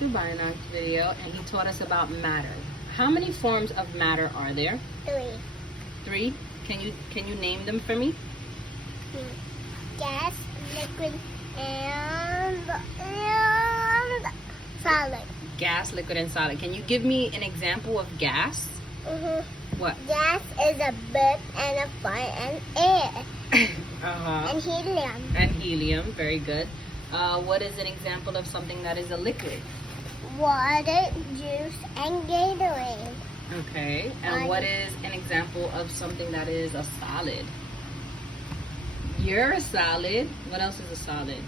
Dubainak's video, and he taught us about matter. How many forms of matter are there? 3. 3. Can you name them for me? Gas, liquid, and solid. Gas, liquid, and solid. Can you give me an example of gas? What? Gas is a bird and a fire and air. And helium. And helium. Very good. What is an example of something that is a liquid? Water, juice, and Gatorade. Okay. And what is an example of something that is a solid? You're a solid. What else is a solid?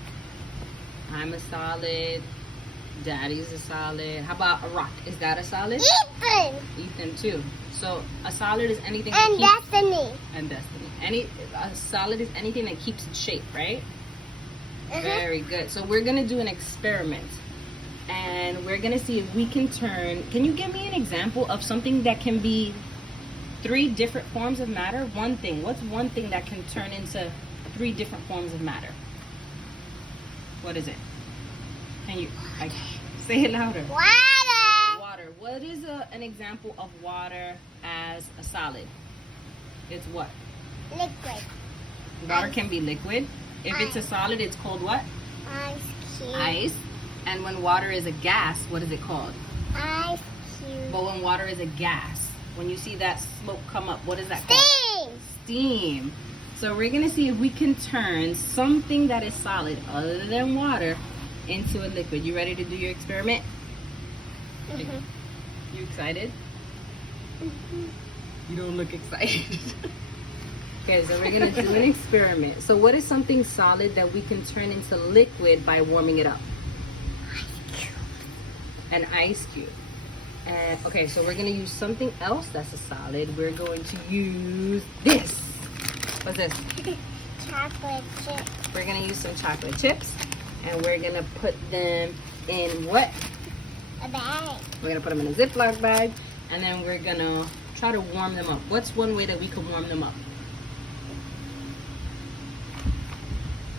I'm a solid. Daddy's a solid. How about a rock? Is that a solid? Ethan too. So a solid is anything that And keeps... Destiny. And Destiny. A solid is anything that keeps its shape, right? Very good. So we're gonna do an experiment, and we're gonna see if we can turn. Can you give me an example of something that can be 3 different forms of matter? One thing. What's one thing that can turn into 3 different forms of matter? What is it? Can you say it louder? Water. Water. What is an example of water as a solid? It's what? Liquid. Water can be liquid. If it's a Ice. solid, it's called what? Ice cube. Ice. And when water is a gas, what is it called? Ice cube. But when water is a gas, when you see that smoke come up, what is that called? Steam. Steam. So we're going to see if we can turn something that is solid other than water into a liquid. You ready to do your experiment? You excited? You don't look excited. Okay, so we're going to do an experiment. So what is something solid that we can turn into liquid by warming it up? An ice cube. And okay, so we're going to use something else that's a solid. We're going to use this. What's this? Chocolate chip. We're going to use some chocolate chips, and we're going to put them in what? A bag. We're going to put them in a ziplock bag, and then we're going to try to warm them up. What's one way that we can warm them up?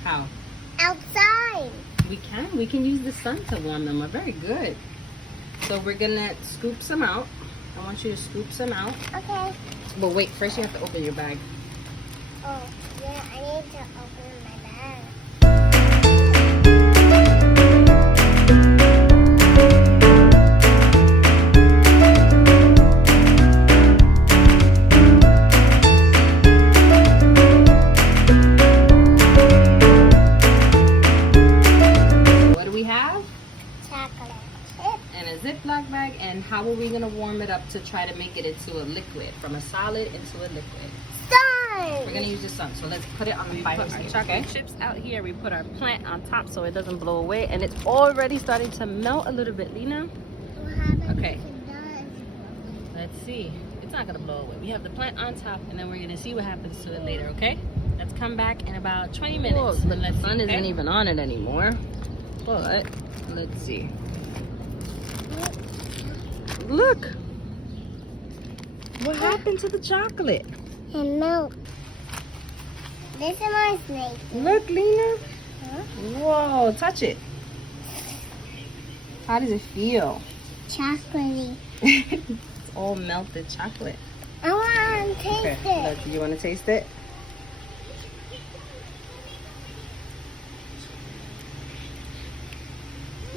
How? Outside. We can use the sun to warm them up. Very good. So we're going to scoop some out. I want you to scoop some out. Okay. But wait, first you have to open your bag. Oh, yeah, I need to open my bag. What do we have? Chocolate chip. And a Ziploc bag. And how are we going to warm it up to try to make it into a liquid? From a solid into a liquid. Sun. We're going to use the sun. So let's put it on the fire. We put our chocolate chips out here. We put our plant on top so it doesn't blow away. And it's already starting to melt a little bit, Lena. What happens Okay. if it does? Let's see. It's not going to blow away. We have the plant on top, and then we're going to see what happens to it later, okay? Let's come back in about 20 minutes. But Let's the sun see, isn't okay? even on it anymore. But let's see. Look. What happened to the chocolate? And milk. This is my snake. Look, Lena. Huh? Whoa, touch it. How does it feel? Chocolatey. It's all melted chocolate. I want to taste it. Look, you want to taste it?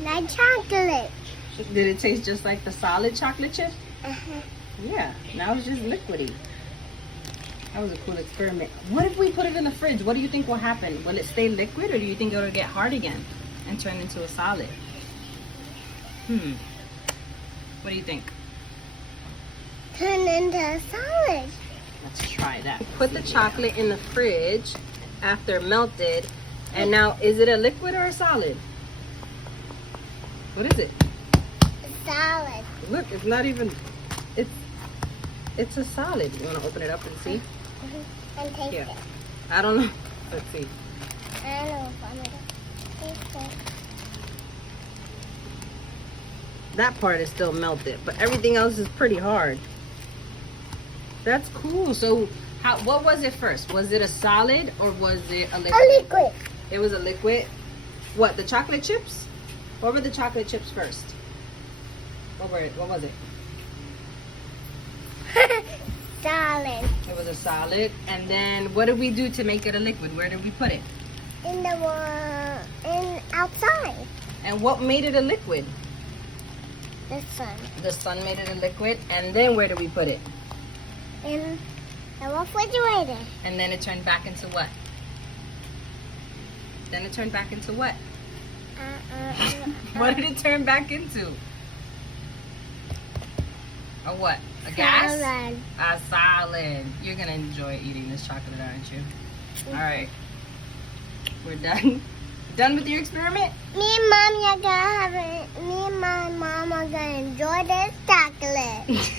Like chocolate. Did it taste just like the solid chocolate chip? Uh-huh. Yeah, now it's just liquidy. That was a cool experiment. What if we put it in the fridge? What do you think will happen? Will it stay liquid, or do you think it'll get hard again and turn into a solid? What do you think? Turn into a solid. Let's try that. Put the chocolate in the fridge after melted. And now, is it a liquid or a solid? What is it? A solid. Look, it's not even, it's a solid. You want to open it up and see? And taste Here. it. I don't know. Let's see. I don't know if I'm going to taste it. That part is still melted, but everything else is pretty hard. That's cool. So, what was it first? Was it a solid or was it a liquid? A liquid. It was a liquid. What, the chocolate chips? What were the chocolate chips first? What was it? Solid. It was a solid. And then what did we do to make it a liquid? Where did we put it? In the outside. And what made it a liquid? The sun. The sun made it a liquid. And then where did we put it? In the refrigerator. And then it turned back into what? Then it turned back into what? What did it turn back into? A what? A gas? Salad. A salad. You're gonna enjoy eating this chocolate, aren't you? All right. We're done. Done with your experiment? Me and Mom are gonna have it. Me and my mom are gonna enjoy this chocolate.